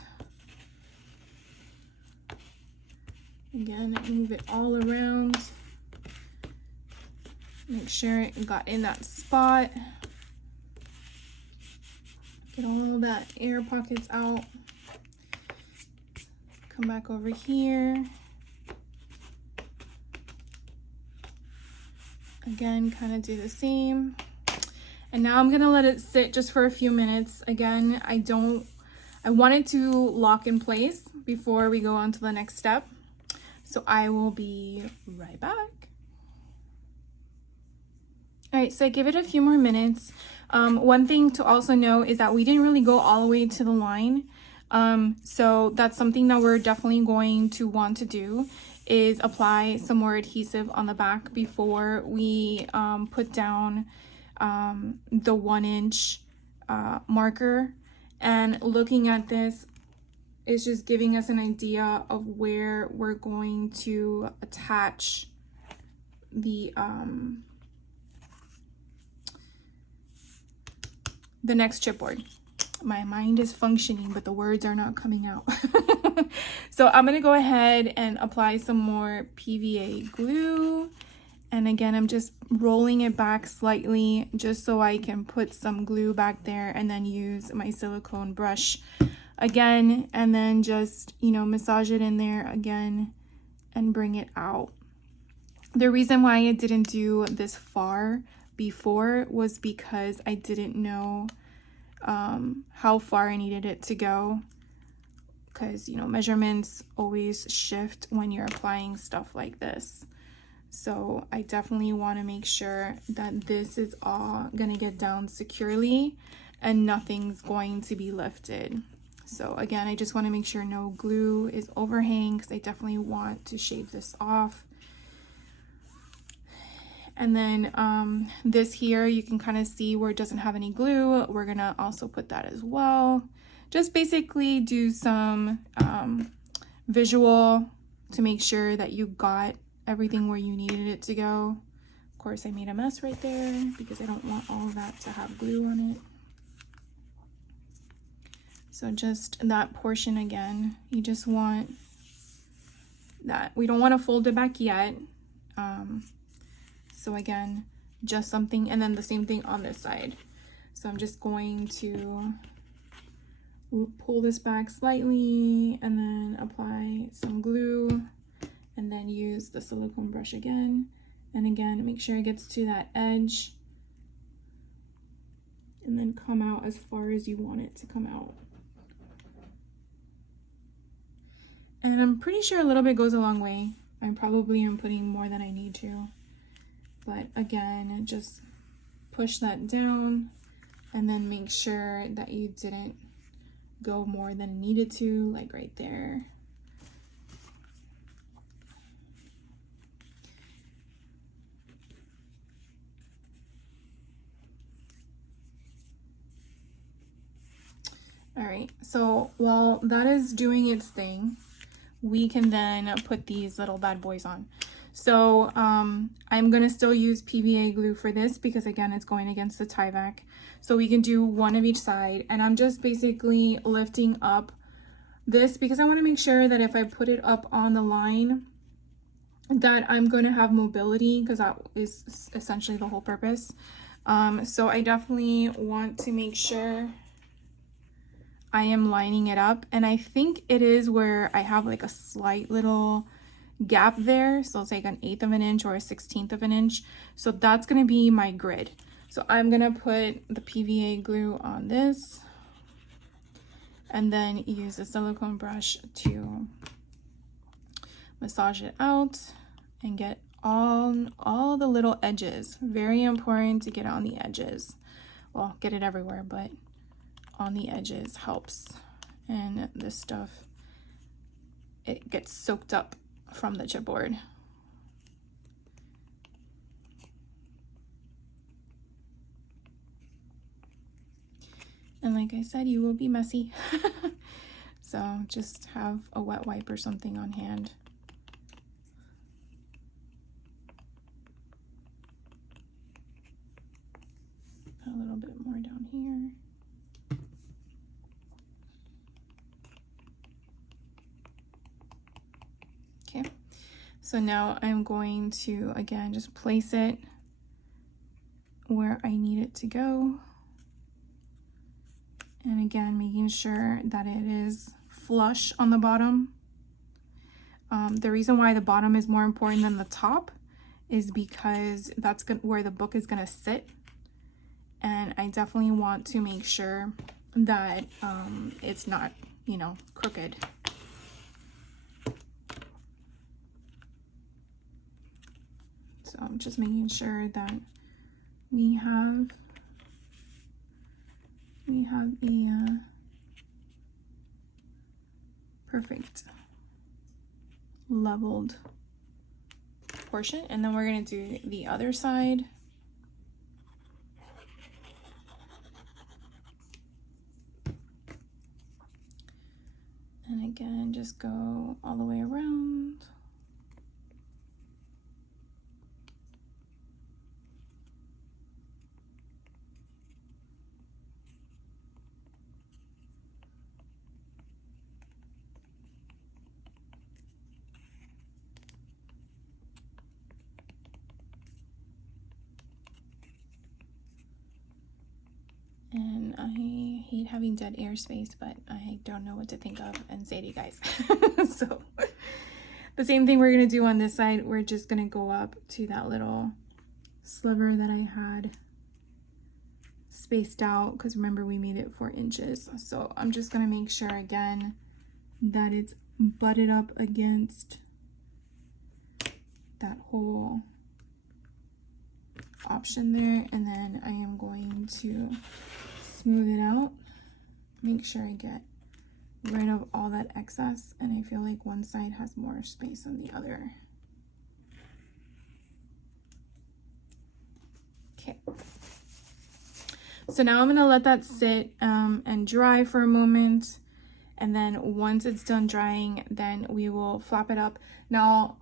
Again, move it all around. Make sure it got in that spot. Get all that air pockets out. Come back over here. Again, kind of do the same. And now I'm gonna let it sit just for a few minutes. Again, I want it to lock in place before we go on to the next step. So I will be right back. All right, so I give it a few more minutes. One thing to also know is that we didn't really go all the way to the line. So that's something that we're definitely going to want to do, is apply some more adhesive on the back before we put down the 1-inch marker. And looking at this is just giving us an idea of where we're going to attach the next chipboard. My mind is functioning, but the words are not coming out. So I'm gonna go ahead and apply some more PVA glue. And again, I'm just rolling it back slightly just so I can put some glue back there and then use my silicone brush again, and then just, you know, massage it in there again and bring it out. The reason why I didn't do this far before was because I didn't know how far I needed it to go, because, you know, measurements always shift when you're applying stuff like this. So I definitely want to make sure that this is all gonna get down securely and nothing's going to be lifted. So again, I just want to make sure no glue is overhang, because I definitely want to shave this off. And then this here, you can kind of see where it doesn't have any glue. We're gonna also put that as well. Just basically do some visual to make sure that you got everything where you needed it to go. Of course, I made a mess right there because I don't want all of that to have glue on it. So just that portion again, you just want that. We don't want to fold it back yet. So again, just something, and then the same thing on this side. So I'm just going to pull this back slightly and then apply some glue, and then use the silicone brush again. And again, make sure it gets to that edge, and then come out as far as you want it to come out. And I'm pretty sure a little bit goes a long way. I probably am putting more than I need to. But again, just push that down and then make sure that you didn't go more than needed to, like right there. All right, so while that is doing its thing, we can then put these little bad boys on. So I'm gonna still use PVA glue for this because again, it's going against the Tyvek. So we can do one of each side, and I'm just basically lifting up this because I want to make sure that if I put it up on the line that I'm going to have mobility, because that is essentially the whole purpose. So I definitely want to make sure I am lining it up, and I think it is where I have like a slight little gap there, so it's like an 1/8 of an inch or a 1/16 of an inch. So that's going to be my grid. So I'm going to put the PVA glue on this and then use a silicone brush to massage it out and get on all the little edges. Very important to get on the edges. Well, get it everywhere, but on the edges helps. And this stuff, it gets soaked up from the chipboard. And like I said, you will be messy. So just have a wet wipe or something on hand. A little bit more down here. Okay, so now I'm going to, again, just place it where I need it to go. And again, making sure that it is flush on the bottom. The reason why the bottom is more important than the top is because that's where the book is gonna sit. And I definitely want to make sure that it's not, you know, crooked. So I'm just making sure that we have a perfect leveled portion, and then we're going to do the other side. And again, just go all the way around. And I hate having dead airspace, but I don't know what to think of and say to you guys. So the same thing we're going to do on this side. We're just going to go up to that little sliver that I had spaced out, because remember we made it 4 inches. So I'm just going to make sure again that it's butted up against that whole option there, and then I am going to smooth it out, make sure I get rid of all that excess, and I feel like one side has more space than the other. Okay, so now I'm gonna let that sit and dry for a moment, and then once it's done drying, then we will flap it up. Now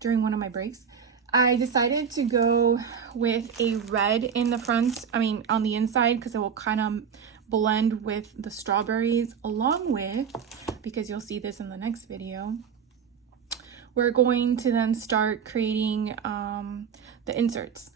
during one of my breaks, I decided to go with a red in the front, on the inside, because it will kind of blend with the strawberries, along with, because you'll see this in the next video, we're going to then start creating the inserts.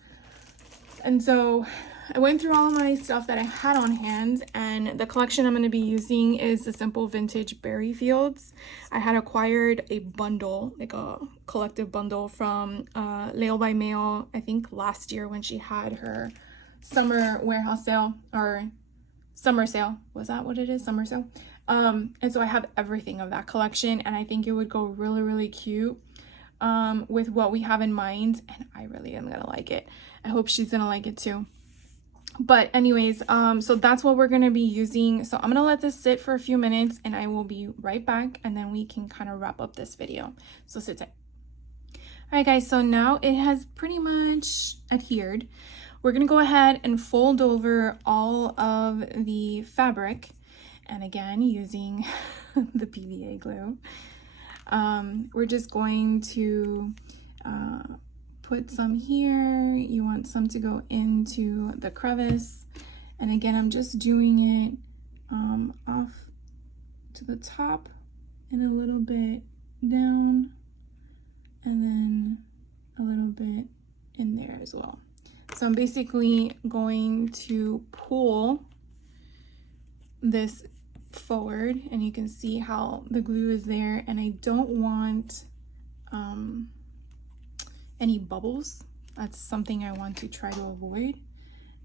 And so I went through all my stuff that I had on hand, and the collection I'm going to be using is the Simple Vintage Berry Fields. I had acquired a bundle, like a collective bundle from Leo by Mail, I think last year when she had her summer warehouse sale, or summer sale. Was that what it is? Summer sale. And so I have everything of that collection, and I think it would go really, really cute with what we have in mind, and I really am gonna like it. I hope she's gonna like it too. But anyways, so that's what we're gonna be using. So I'm gonna let this sit for a few minutes, and I will be right back, and then we can kind of wrap up this video. So sit tight. All right, guys, so now it has pretty much adhered. We're gonna go ahead and fold over all of the fabric, and again, using the PVA glue. We're just going to put some here. You want some to go into the crevice, and again, I'm just doing it off to the top and a little bit down, and then a little bit in there as well. So I'm basically going to pull this forward, and you can see how the glue is there, and I don't want any bubbles. That's something I want to try to avoid.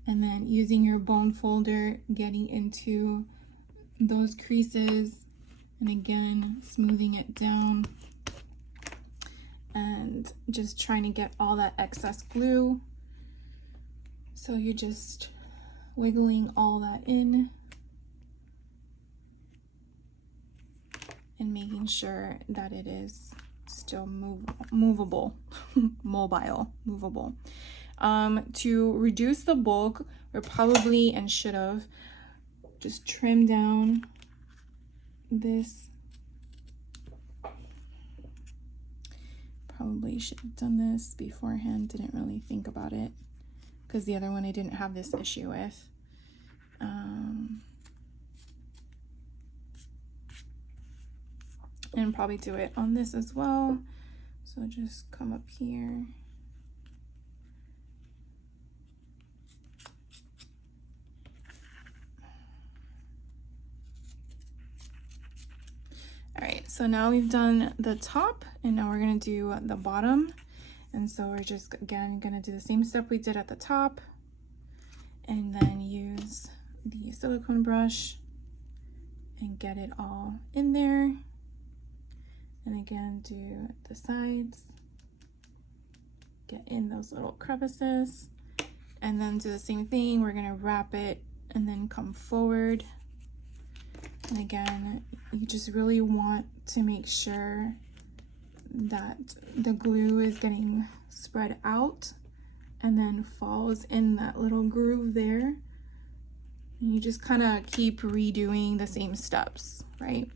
And then using your bone folder, getting into those creases, and again smoothing it down and just trying to get all that excess glue. So you're just wiggling all that in and making sure that it is still movable. To reduce the bulk, we're probably, and should have, just trimmed down this. Probably should have done this beforehand, didn't really think about it, because the other one I didn't have this issue with. And probably do it on this as well. So just come up here. All right, so now we've done the top, and now we're gonna do the bottom. And so we're just, again, gonna do the same step we did at the top, and then use the silicone brush and get it all in there. And again, do the sides, get in those little crevices, and then do the same thing. We're gonna wrap it and then come forward. And again, you just really want to make sure that the glue is getting spread out and then falls in that little groove there. And you just kind of keep redoing the same steps, right?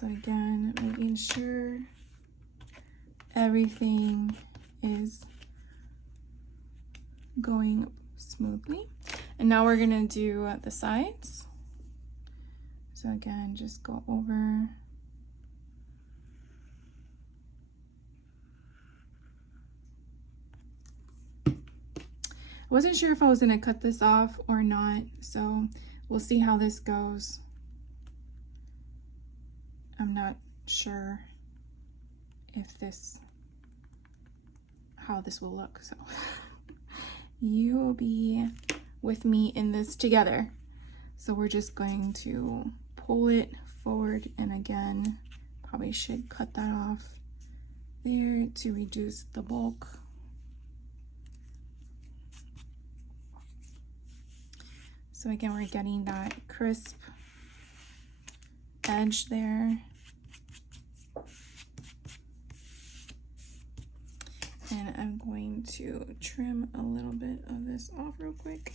So again, making sure everything is going smoothly. And now we're gonna do the sides. So again, just go over. wasn't sure if I was gonna cut this off or not, so we'll see how this goes. I'm not sure if this, how this will look, so you will be with me in this together. So we're just going to pull it forward, and again, probably should cut that off there to reduce the bulk. So again, we're getting that crisp edge there. And I'm going to trim a little bit of this off real quick.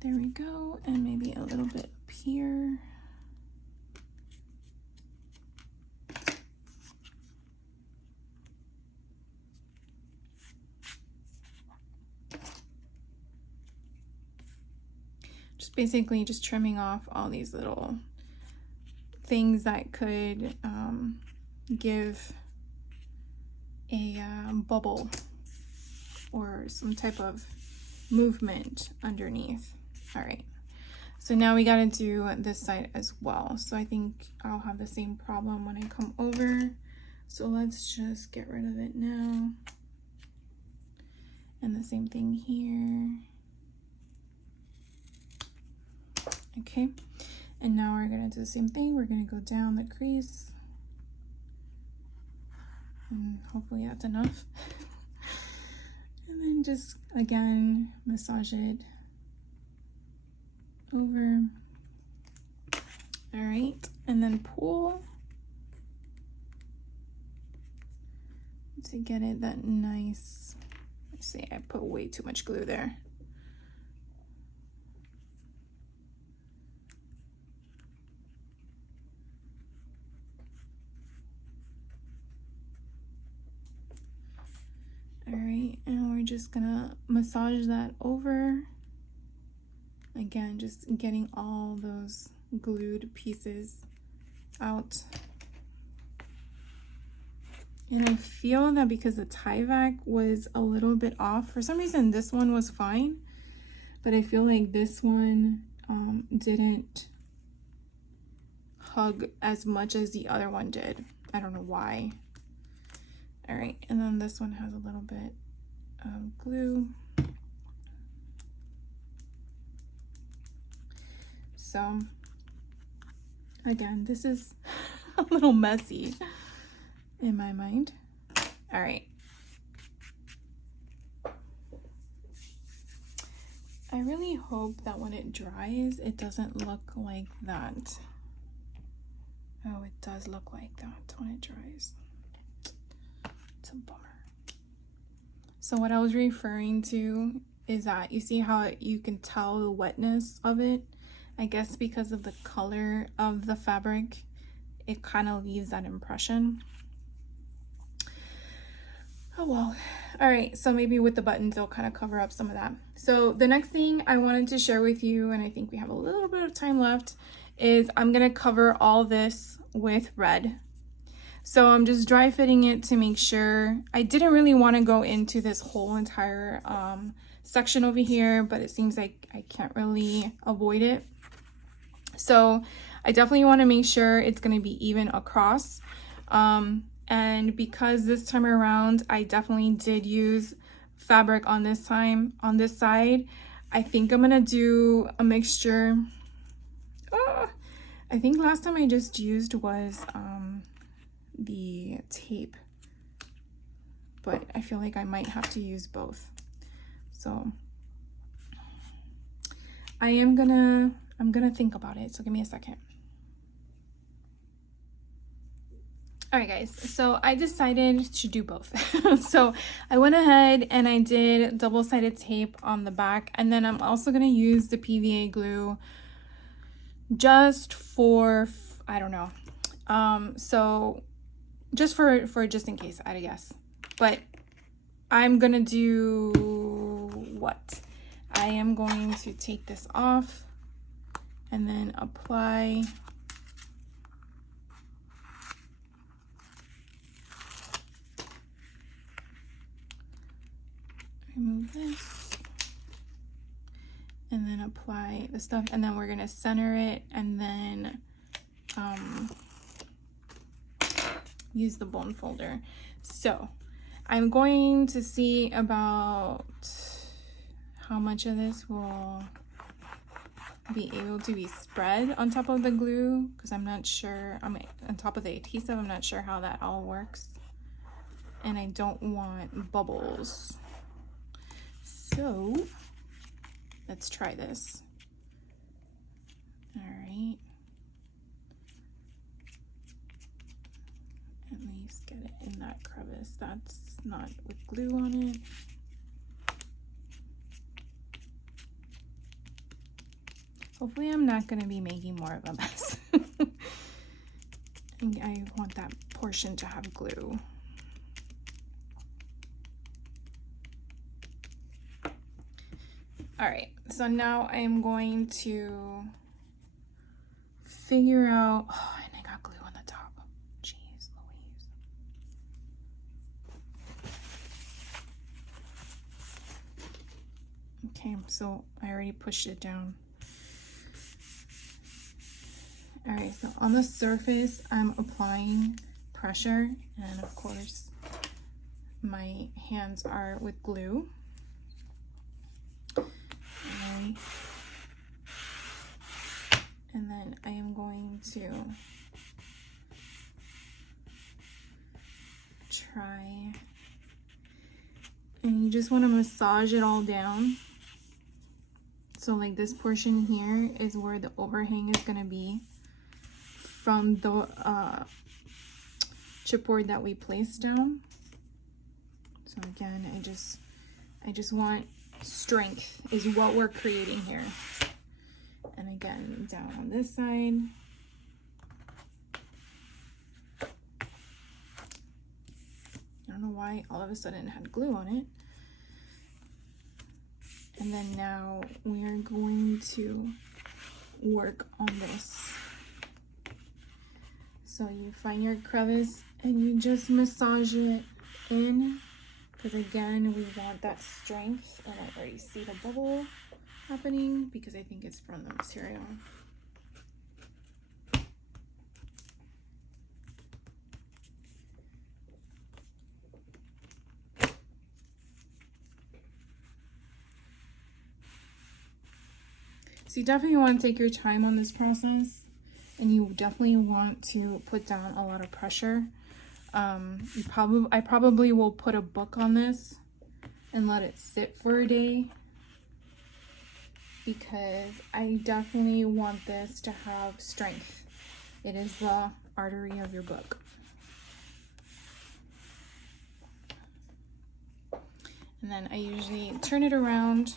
There we go, and maybe a little bit up here. Just basically just trimming off all these little things that could give a bubble or some type of movement underneath. All right, so now we got to do this side as well. So I think I'll have the same problem when I come over. So let's just get rid of it now. And the same thing here. Okay, and now we're gonna do the same thing. We're gonna go down the crease. And hopefully that's enough. And then just, again, massage it over. All right, and then pull to get it that nice. Let's see, I put way too much glue there. All right, and we're just gonna massage that over. Again, just getting all those glued pieces out. And I feel that because the Tyvek was a little bit off, for some reason this one was fine, but I feel like this one didn't hug as much as the other one did. I don't know why. All right, and then this one has a little bit of glue. So again, this is a little messy in my mind. All right. I really hope that when it dries, it doesn't look like that. Oh, it does look like that when it dries. It's a bummer. So what I was referring to is that you see how you can tell the wetness of it. I guess because of the color of the fabric, it kind of leaves that impression. Oh well. All right, so maybe with the buttons it'll kind of cover up some of that. So the next thing I wanted to share with you, and I think we have a little bit of time left, is I'm gonna cover all this with red. So I'm just dry fitting it to make sure. I didn't really want to go into this whole entire section over here, but it seems like I can't really avoid it. So I definitely want to make sure it's going to be even across. And because this time around, I definitely did use fabric on this side, I think I'm going to do a mixture. I think last time I just used was the tape, but I feel like I might have to use both. So I'm gonna think about it, so give me a second. All right guys, so I decided to do both. So I went ahead and I did double-sided tape on the back, and then I'm also gonna use the PVA glue just for, I don't know, so just for just in case, I guess. But I'm gonna do what? I am going to take this off and then apply this and then apply the stuff, and then we're gonna center it and then use the bone folder. So I'm going to see about how much of this will be able to be spread on top of the glue, because I'm not sure, on top of the adhesive, I'm not sure how that all works, and I don't want bubbles. So let's try this. All right, at least get it in that crevice that's not with glue on it. Hopefully I'm not going to be making more of a mess. I want that portion to have glue. All right, so now I'm going to figure out, oh, and I got glue on the top. Jeez Louise. Okay, so I already pushed it down. All right, so on the surface, I'm applying pressure, and of course, my hands are with glue. All right. And then I am going to try, and you just want to massage it all down. So like this portion here is where the overhang is going to be from the chipboard that we placed down. So again, I just want strength is what we're creating here. And again, down on this side. I don't know why all of a sudden it had glue on it. And then now we are going to work on this. So you find your crevice and you just massage it in, because again, we want that strength. And I already see the bubble happening because I think it's from the material. So you definitely want to take your time on this process. And you definitely want to put down a lot of pressure. I probably will put a book on this and let it sit for a day, because I definitely want this to have strength. It is the artery of your book. And then I usually turn it around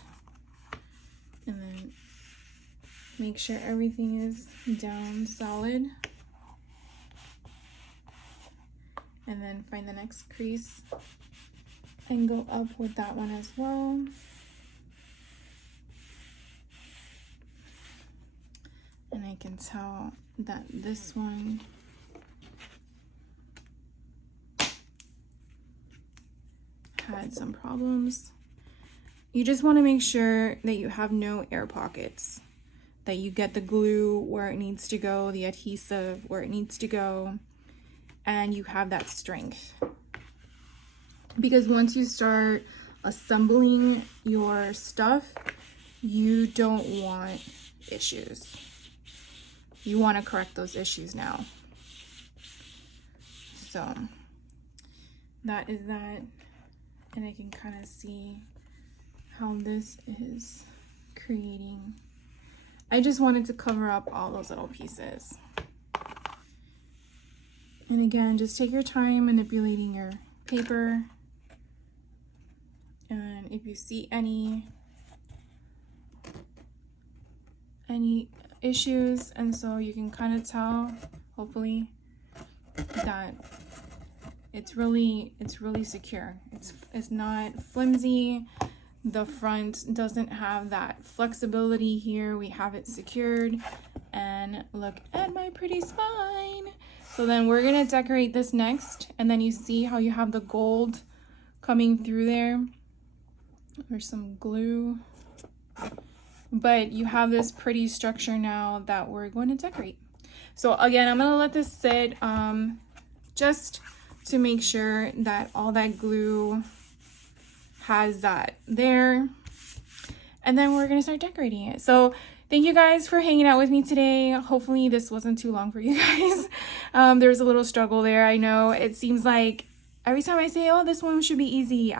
and then make sure everything is down solid. And then find the next crease and go up with that one as well. And I can tell that this one had some problems. You just want to make sure that you have no air pockets, that you get the glue where it needs to go, the adhesive where it needs to go, and you have that strength. Because once you start assembling your stuff, you don't want issues. You want to correct those issues now. So that is that. And I can kind of see how this is creating. I just wanted to cover up all those little pieces. And again, just take your time manipulating your paper. And if you see any issues, and so you can kind of tell, hopefully, that it's really secure. It's not flimsy. The front doesn't have that flexibility here. We have it secured. And look at my pretty spine. So then we're gonna decorate this next, and then you see how you have the gold coming through there. There's some glue. But you have this pretty structure now that we're going to decorate. So again, I'm going to let this sit just to make sure that all that glue has that there. And then we're going to start decorating it. So thank you guys for hanging out with me today. Hopefully this wasn't too long for you guys. There's a little struggle there. I know it seems like every time I say, oh, this one should be easy,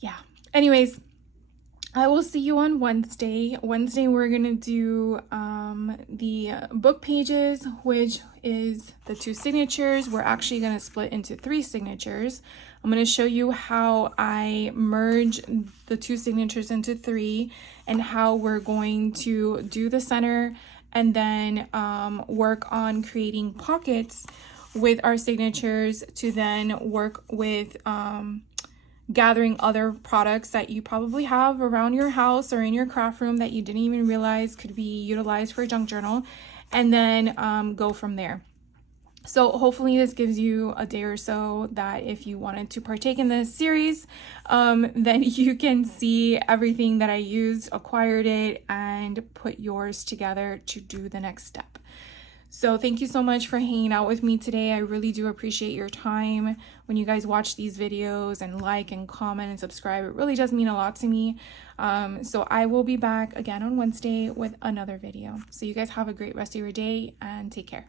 yeah. Anyways, I will see you on Wednesday. Wednesday, we're going to do the book pages, which is the 2 signatures. We're actually going to split into 3 signatures. I'm going to show you how I merge the 2 signatures into 3 and how we're going to do the center and then work on creating pockets with our signatures to then work with gathering other products that you probably have around your house or in your craft room that you didn't even realize could be utilized for a junk journal, and then go from there. So hopefully this gives you a day or so that if you wanted to partake in this series, then you can see everything that I used, acquired it, and put yours together to do the next step. So thank you so much for hanging out with me today. I really do appreciate your time when you guys watch these videos and like and comment and subscribe. It really does mean a lot to me. So I will be back again on Wednesday with another video. So you guys have a great rest of your day and take care.